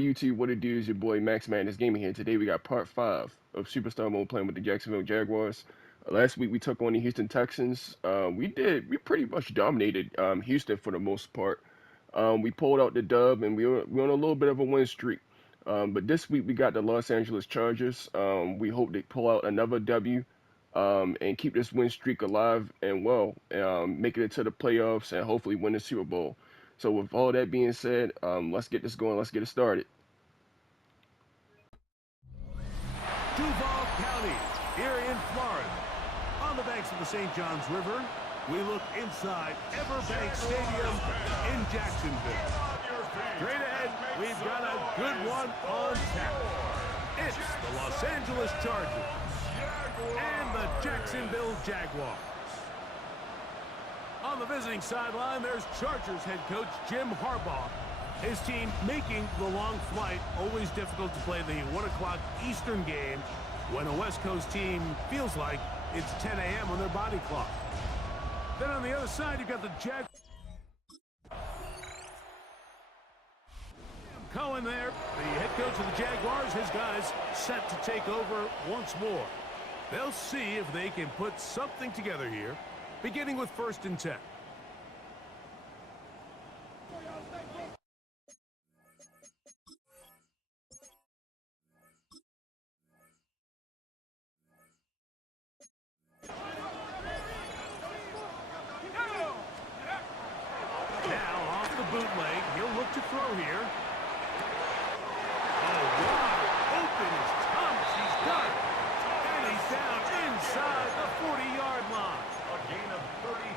YouTube, what it do is your boy Max Madness Gaming here. Today we got part 5 of Superstar Mode playing with the Jacksonville Jaguars. Last week we took on the Houston Texans. We pretty much dominated Houston for the most part. We pulled out the dub and we're on a little bit of a win streak. But this week we got the Los Angeles Chargers. We hope they pull out another W and keep this win streak alive and well, make it into the playoffs and hopefully win the Super Bowl. So with all that being said, let's get this going. Let's get it started. Duval County, here in Florida. On the banks of the St. Johns River, we look inside Everbank Stadium in Jacksonville. Straight ahead, we've got a good one on tap. It's the Los Angeles Chargers and the Jacksonville Jaguars. On the visiting sideline, there's Chargers head coach Jim Harbaugh. His team making the long flight. Always difficult to play the 1 o'clock Eastern game when a West Coast team feels like it's 10 a.m. on their body clock. Then on the other side, you've got the Jaguars. Cohen there, the head coach of the Jaguars. His guys set to take over once more. They'll see if they can put something together here, beginning with 1st and 10. Now off the bootleg, he'll look to throw here. Oh, wide open is Thomas. He's done. And he's down inside the 40-yard line.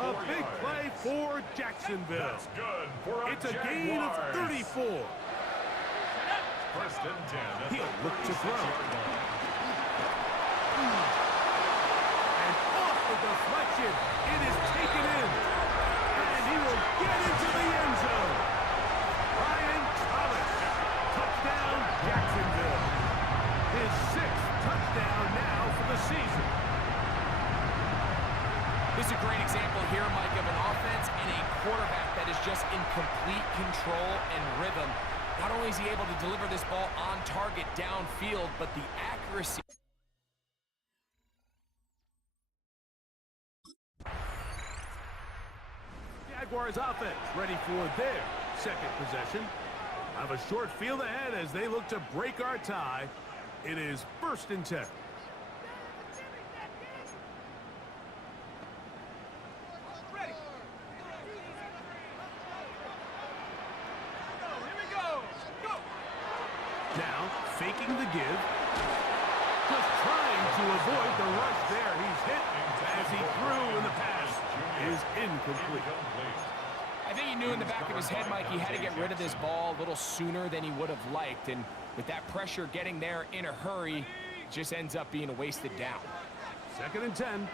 A big play for Jacksonville. That's good for It's a gain of 34. 1st and 10. He'll look to throw. And off the deflection, it is taken in. And he will get into the end zone. Ryan Thomas, touchdown Jacksonville. His 6th touchdown now for the season. This is a great example here, Mike, of an offense and a quarterback that is just in complete control and rhythm. Not only is he able to deliver this ball on target downfield, but the accuracy. Jaguars offense ready for their 2nd possession. Have a short field ahead as they look to break our tie. It is 1st and 10. Now, faking the give. Just trying to avoid the rush there. He's hit as he threw, and the pass is incomplete. I think he knew in the back of his head, Mike, he had to get rid of this ball a little sooner than he would have liked. And with that pressure getting there in a hurry, it just ends up being a wasted down. 2nd and 10.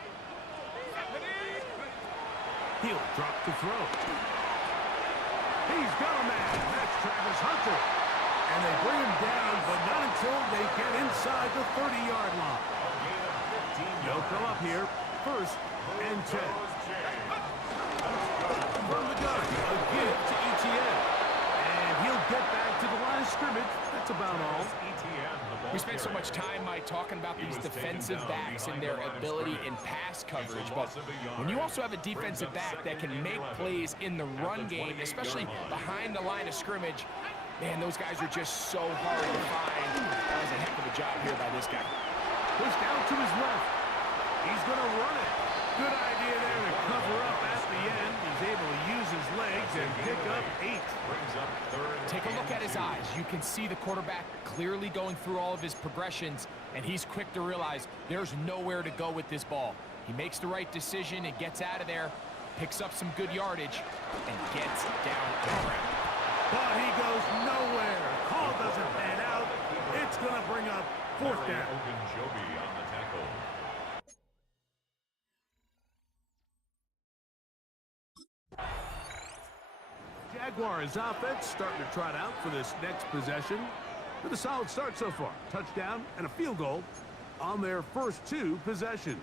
He'll drop to throw. He's got a man. That's Travis Hunter. And they bring him down, but not until they get inside the 30-yard line. They'll come up here, 1st and 10. From the gun, a give to ETN. And he'll get back to the line of scrimmage. That's about all. We spent so much time, Mike, talking about these defensive backs and their ability in pass coverage, but when you also have a defensive back that can make plays in the run game, especially behind the line of scrimmage, man, those guys are just so hard to find. That was a heck of a job here by this guy. Pushed out to his left. He's going to run it. Good idea there to cover up at the end. He's able to use his legs and pick up 8. Take a look at his eyes. You can see the quarterback clearly going through all of his progressions, and he's quick to realize there's nowhere to go with this ball. He makes the right decision and gets out of there, picks up some good yardage, and gets down on the ground. But he goes nowhere. Call doesn't pan out. It's going to bring up 4th down. Jaguars offense starting to trot out for this next possession. With a solid start so far. Touchdown and a field goal on their first 2 possessions.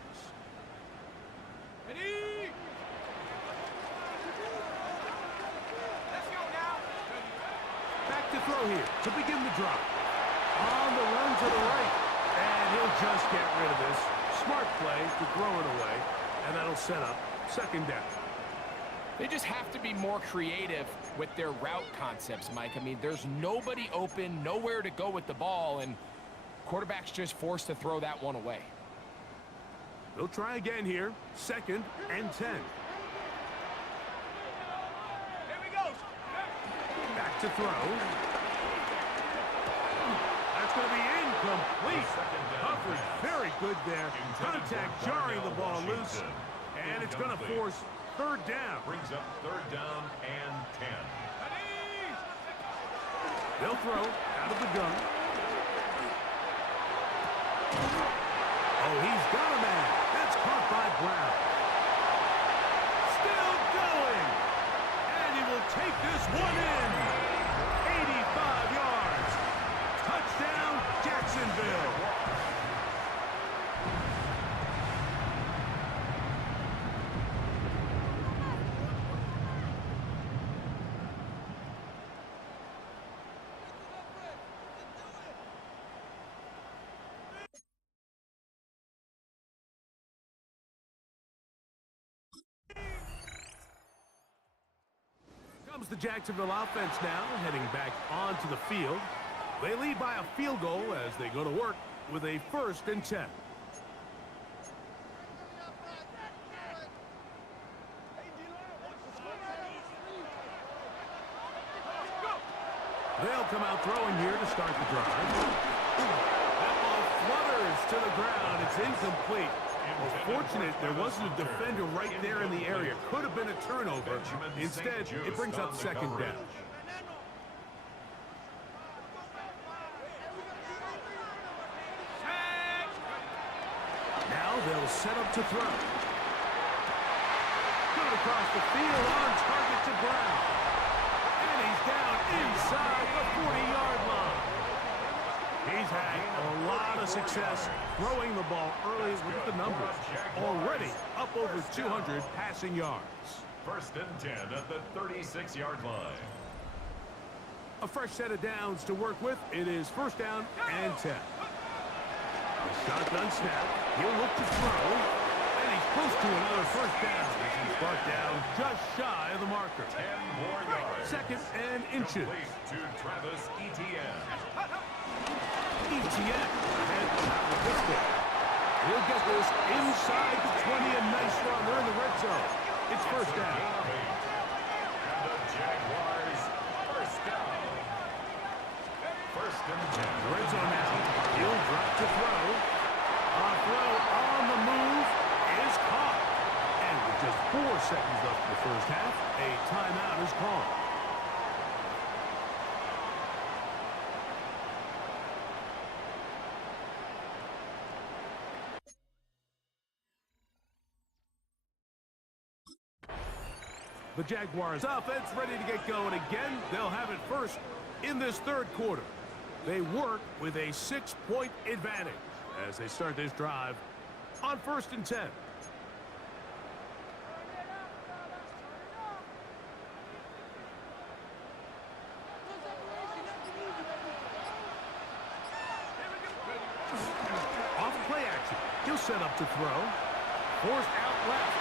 Back to throw throw here to begin the drive. On the run to the right. And he'll just get rid of this. Smart play to throw it away. And that'll set up second down. They just have to be more creative with their route concepts, Mike. I mean, there's nobody open, nowhere to go with the ball, and quarterback's just forced to throw that one away. They'll try again here. 2nd and 10. Back to throw. That's going to be incomplete. Coverage very good there. Contact jarring the ball loose. And it's going to force 3rd down. Brings up 3rd down and 10. They'll throw out of the gun. Oh, he's got a man. That's caught by Brown. Still going. And he will take this one in. 85 yards. Touchdown, Jacksonville. Comes the Jacksonville offense now, heading back onto the field. They lead by a field goal as they go to work with a 1st and 10. They'll come out throwing here to start the drive. That ball flutters to the ground. It's incomplete. Well, fortunate there wasn't a defender right there in the area. Could have been a turnover. Instead, it brings up 2nd down. Now they'll set up to throw. Good across the field, on target to Brown. And he's down inside the 40-yard line. He's had a lot of success throwing the ball early. Look at the numbers. Already up over 200 passing yards. 1st and 10 at the 36-yard line. A fresh set of downs to work with. It is 1st down and 10. A shotgun snap. He'll look to throw. And he's close to another 1st down. He's brought down just shy of the marker. 10 more yards. 2nd and inches. Complete to Travis Etienne. Etienne ahead with this one. He'll get this inside the 20. A nice run. They're in the red zone. It's 1st down. And the Jaguars 1st down. 1st and 10. The red zone now. He'll drop to throw. A throw on the move is caught. And with just 4 seconds left in the 1st half, a timeout is called. The Jaguars offense ready to get going again. They'll have it first in this 3rd quarter. They work with a 6-point advantage as they start this drive on 1st and 10. Off play action. He'll set up to throw. Forced out left.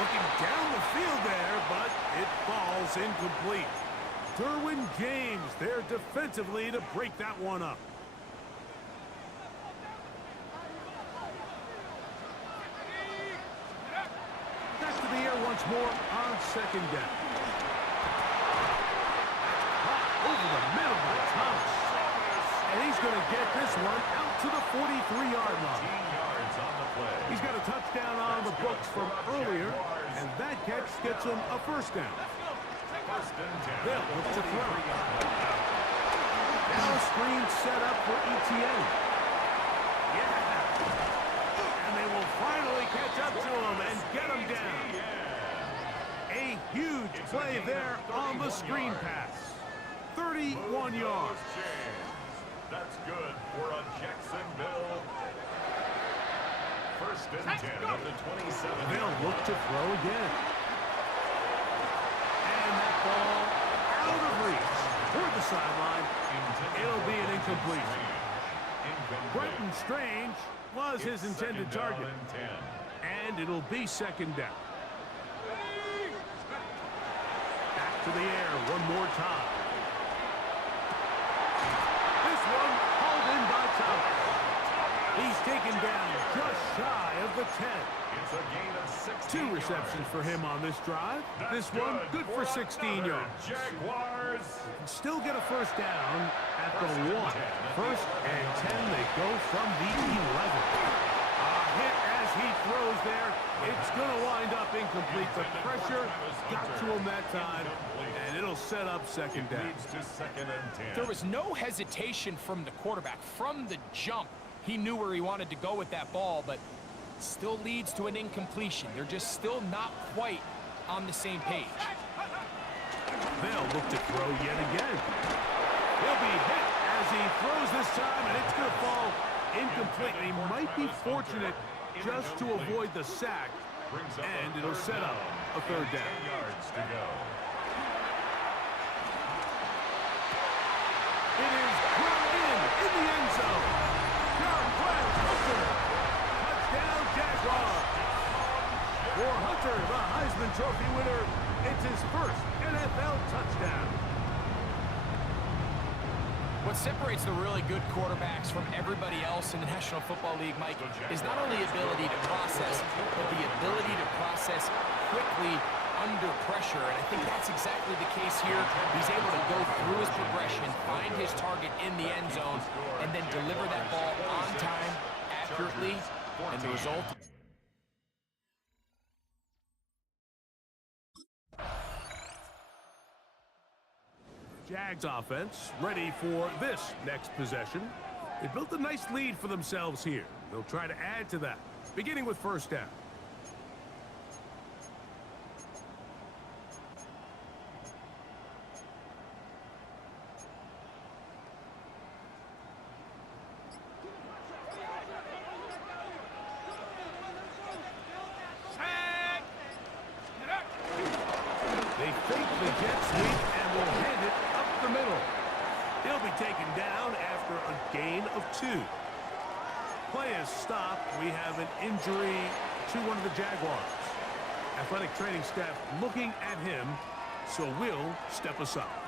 Looking down the field there, but it falls incomplete. Derwin James there defensively to break that one up. Back to the air once more on 2nd down. Over the middle by Thomas. And he's going to get this one out to the 43-yard line. He's got a touchdown on the books from earlier, and that catch gets him a 1st down. They'll look to throw. Now screen set up for Etienne. Yeah. And they will finally catch up to him and get him down. A huge play there on the screen pass. 31 yards. That's good for a Jacksonville 1st and 10 at the 27. They'll look to throw again. And that ball out of reach toward the sideline. It'll be an incompletion. Brenton Strange was his intended target. And it'll be second down. Back to the air one more time. This one hauled in by Thomas. He's taken down just shy of the 10. It's a gain of 2 receptions for him on this drive. This one good for 16 yards. Jaguars. Still get a first down at the 1. First and 10, they go from the 11. A hit as he throws there. It's going to wind up incomplete. The pressure got to him that time, and it'll set up second down. Leads to second and 10. There was no hesitation from the quarterback. From the jump, he knew where he wanted to go with that ball, but still leads to an incompletion. They're just still not quite on the same page. They'll look to throw yet again. He'll be hit as he throws this time, and it's going to fall incomplete. He might be fortunate just to avoid the sack, and it'll set up a third down. 10 yards to go. It is brought in the end zone. Touchdown, Jaguars. For Hunter, the Heisman Trophy winner, it's his first NFL touchdown. What separates the really good quarterbacks from everybody else in the National Football League, Mike, is not only ability to process, but the ability to process quickly under pressure. And I think that's exactly the case here. He's able to go through his progression, find his target in the end zone, and then deliver that ball on time, accurately, and the result. Jags offense ready for this next possession. They built a nice lead for themselves here. They'll try to add to that, beginning with first down. They fake the jet sweep and will hand it up the middle. He'll be taken down after a gain of 2. Play is stopped. We have an injury to one of the Jaguars. Athletic training staff looking at him, so we'll step aside.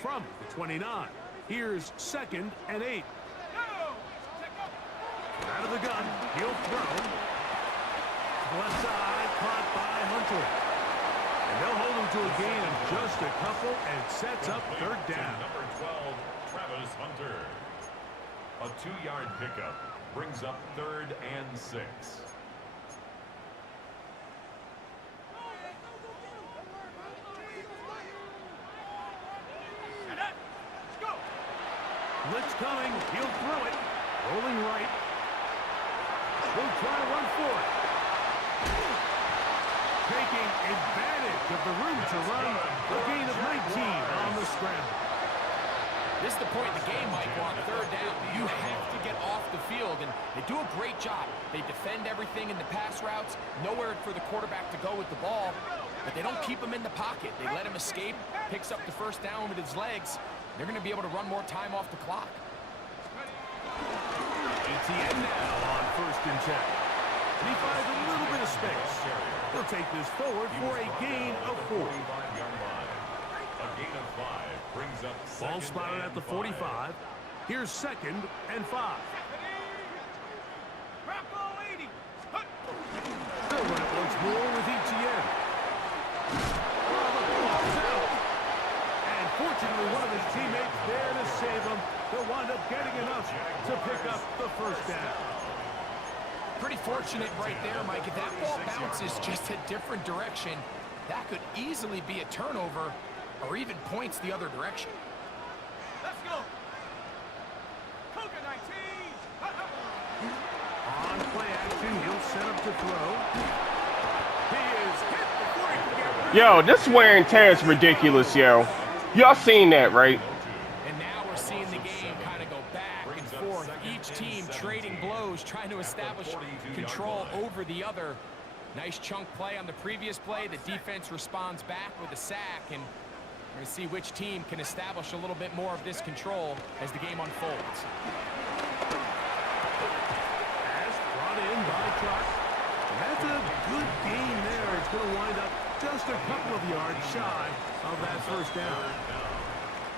From the 29, here's second and 8. Out of the gun, he'll throw. Left side, caught by Hunter. And they'll hold him to a gain of just a couple and sets up third down. Number 12, Travis Hunter. A 2-yard pickup brings up 3rd and 6. Blitz coming, he'll throw it. Rolling right. We'll try to run for it. Taking advantage of the room to run. A gain of 19 on the scramble. This is the point in the game, Mike, on third down. You have to get off the field, and they do a great job. They defend everything in the pass routes, nowhere for the quarterback to go with the ball, but they don't keep him in the pocket. They let him escape, picks up the first down with his legs. They're going to be able to run more time off the clock. ETN now on first and 10. And he finds a little bit of space. He'll take this forward for a gain of 4. A gain of 5 brings up Ball spotted at the 45. Here's second and 5. They'll run it once more with ETN. And fortunately, one of his teammates there to save him. He'll wind up getting enough to pick up the first down. Pretty fortunate right there, Mike. If that ball bounces just a different direction, that could easily be a turnover or even points the other direction. Let's go. Cougar 19. On play action, he'll set up to throw. He is hit before he can get Yo, this wear and tear is ridiculous, yo. Y'all seen that, right? And now we're seeing the game kind of go back and forth. Each team trading blows, trying to establish control over the other. Nice chunk play on the previous play. The defense responds back with a sack, and We're going to see which team can establish a little bit more of this control as the game unfolds. Pass brought in by Clark. That's a good gain there. It's going to wind up just a couple of yards shy of that first down.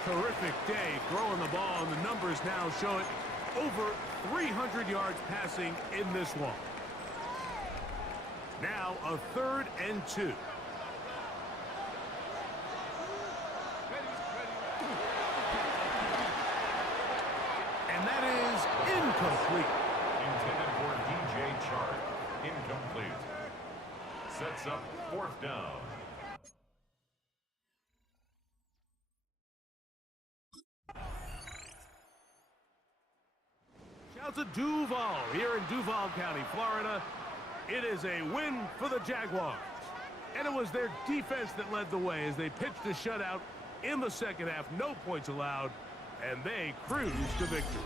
Terrific day throwing the ball, and the numbers now show it. Over 300 yards passing in this one. Now a 3rd and 2. And that is incomplete. Intended for DJ Chark. Incomplete. Sets up 4th down. Shout to Duval here in Duval County, Florida. It is a win for the Jaguars. And it was their defense that led the way as they pitched a shutout in the second half. No points allowed, and they cruised to victory.